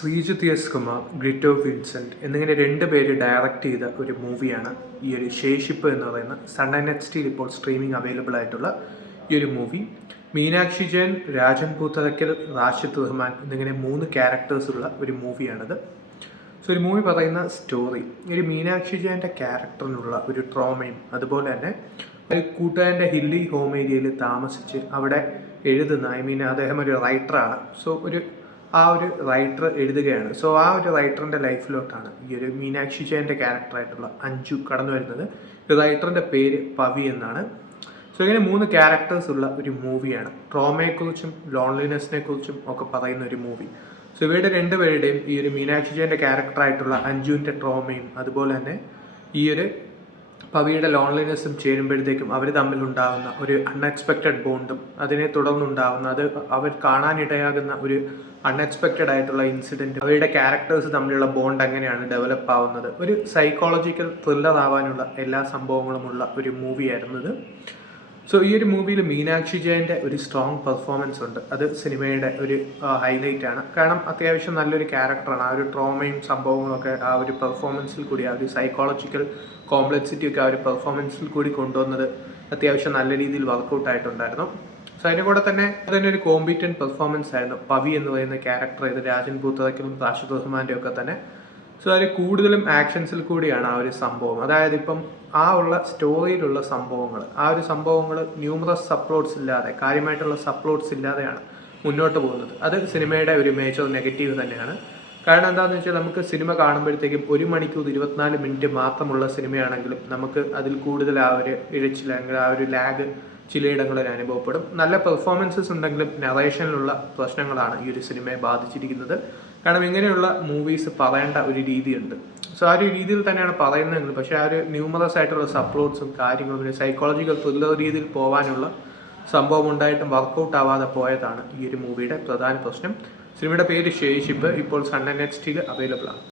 Sreejith S Kumar, ഗ്രിറ്റോ Vincent എന്നിങ്ങനെ രണ്ട് പേര് ഡയറക്റ്റ് ചെയ്ത ഒരു മൂവിയാണ് ഈ ഒരു ശേഷിപ്പ് എന്ന് പറയുന്ന സൺ ആൻഡ് നെക്സ്റ്റിൽ ഇപ്പോൾ സ്ട്രീമിംഗ് അവൈലബിൾ ആയിട്ടുള്ള ഈ ഒരു മൂവി. മീനാക്ഷി ജയൻ, രാജൻ പൂത്തറയ്ക്കൽ, റാഷിദ് റഹ്മാൻ എന്നിങ്ങനെ 3 ക്യാരക്ടേഴ്സുള്ള ഒരു മൂവിയാണിത്. സോ ഒരു മൂവി പറയുന്ന സ്റ്റോറി ഒരു മീനാക്ഷി ജയൻ്റെ ക്യാരക്ടറിനുള്ള ഒരു ട്രോമയും അതുപോലെ തന്നെ ഒരു കൂട്ടുകാരൻ്റെ ഹില്ലി ഹോം ഏരിയയിൽ താമസിച്ച് അവിടെ എഴുതുന്ന അദ്ദേഹം ഒരു റൈറ്ററാണ്. സോ ആ ഒരു റൈറ്റർ എഴുതുകയാണ്. സോ ആ ഒരു റൈറ്ററിൻ്റെ ലൈഫിലോട്ടാണ് ഈ ഒരു മീനാക്ഷി ജയൻ്റെ ക്യാരക്ടറായിട്ടുള്ള അഞ്ജു കടന്നു വരുന്നത്. ഈ റൈറ്ററിൻ്റെ പേര് പവി എന്നാണ്. സോ ഇങ്ങനെ 3 ക്യാരക്ടേഴ്സ് ഉള്ള ഒരു മൂവിയാണ്. ട്രോമയെക്കുറിച്ചും ലോൺലിനെസ്സിനെ കുറിച്ചും ഒക്കെ പറയുന്ന ഒരു മൂവി. സോ ഇവരുടെ രണ്ടുപേരുടെയും ഈ ഒരു മീനാക്ഷി ജയൻ്റെ ക്യാരക്ടറായിട്ടുള്ള അഞ്ജുവിൻ്റെ ട്രോമയും അതുപോലെ തന്നെ ഈ ഒരു പവിയുടെ ലോൺലിനെസ്സും ചേരുമ്പോഴത്തേക്കും അവർ തമ്മിലുണ്ടാകുന്ന ഒരു അൺഎക്സ്പെക്റ്റഡ് ബോണ്ടും അതിനെ തുടർന്നുണ്ടാകുന്ന അവർ കാണാനിടയാകുന്ന ഒരു അൺഎക്സ്പെക്റ്റഡ് ആയിട്ടുള്ള ഇൻസിഡൻറ്റ്, അവരുടെ ക്യാരക്ടേഴ്സ് തമ്മിലുള്ള ബോണ്ട് എങ്ങനെയാണ് ഡെവലപ്പ് ആവുന്നത്, ഒരു സൈക്കോളജിക്കൽ ത്രില്ലർ ആവാനുള്ള എല്ലാ സംഭവങ്ങളുമുള്ള ഒരു മൂവിയായിരുന്നു ഇത്. സോ ഈ ഒരു മൂവിയിൽ മീനാക്ഷി ജയൻ്റെ ഒരു സ്ട്രോങ് പെർഫോമൻസ് ഉണ്ട്. അത് സിനിമയുടെ ഒരു ഹൈലൈറ്റ് ആണ്. കാരണം അത്യാവശ്യം നല്ലൊരു ക്യാരക്ടറാണ്. ആ ഒരു ട്രോമയും സംഭവങ്ങളൊക്കെ ആ ഒരു പെർഫോമൻസിൽ കൂടി, ആ ഒരു സൈക്കോളജിക്കൽ കോംപ്ലക്സിറ്റി ഒക്കെ ആ ഒരു പെർഫോമൻസിൽ കൂടി കൊണ്ടുവന്നത് അത്യാവശ്യം നല്ല രീതിയിൽ വർക്കൗട്ട് ആയിട്ടുണ്ടായിരുന്നു. സോ അതിൻ്റെ കൂടെ തന്നെ അതിൻ്റെ ഒരു കോമ്പീറ്റൻറ്റ് പെർഫോമൻസ് ആയിരുന്നു പവി എന്ന് പറയുന്ന ക്യാരക്ടർ. ഇത് രാജൻ പൂത്തറയ്ക്കലും റാഷിദ് റഹ്മാൻ്റെ ഒക്കെ തന്നെ. സോ അതിൽ കൂടുതലും ആക്ഷൻസിൽ കൂടിയാണ് ആ ഒരു സംഭവം. അതായത് ഇപ്പം ആ ഉള്ള സ്റ്റോറിയിലുള്ള സംഭവങ്ങൾ, ആ ഒരു സംഭവങ്ങൾ ന്യൂമറസ് സബ്പ്ലോട്ട്സ് ഇല്ലാതെ, കാര്യമായിട്ടുള്ള സബ്പ്ലോട്ട്സ് ഇല്ലാതെയാണ് മുന്നോട്ട് പോകുന്നത്. അത് സിനിമയുടെ ഒരു മേജർ നെഗറ്റീവ് തന്നെയാണ്. കാരണം എന്താണെന്ന് വെച്ചാൽ നമുക്ക് സിനിമ കാണുമ്പോഴത്തേക്കും 1 മണിക്കൂർ 24 മിനിറ്റ് മാത്രമുള്ള സിനിമയാണെങ്കിലും നമുക്ക് അതിൽ കൂടുതൽ ആ ഒരു ഇഴച്ചിൽ അല്ലെങ്കിൽ ആ ഒരു ലാഗ് ചിലയിടങ്ങളിൽ അനുഭവപ്പെടും. നല്ല പെർഫോമൻസസ് ഉണ്ടെങ്കിലും നറേഷനിലുള്ള പ്രശ്നങ്ങളാണ് ഈ ഒരു സിനിമയെ ബാധിച്ചിരിക്കുന്നത്. കാരണം ഇങ്ങനെയുള്ള മൂവീസ് പറയേണ്ട ഒരു രീതിയുണ്ട്. സോ ആ ഒരു രീതിയിൽ തന്നെയാണ് പറയുന്നതെങ്കിലും പക്ഷേ ആ ഒരു ന്യൂമറസ് ആയിട്ടുള്ള സപ്ലോട്ട്സും കാര്യങ്ങളും ഒരു സൈക്കോളജിക്കൽ ത്രില്ലർ രീതിയിൽ പോകാനുള്ള സംഭവം ഉണ്ടായിട്ടും വർക്കൗട്ട് ആവാതെ പോയതാണ് ഈ ഒരു മൂവിയുടെ പ്രധാന പ്രശ്നം. സിനിമയുടെ പേര് ശേഷിപ്പ് ഇപ്പോൾ സൺ ആൻഡ് നെക്സ്റ്റിൽ അവൈലബിൾ ആണ്.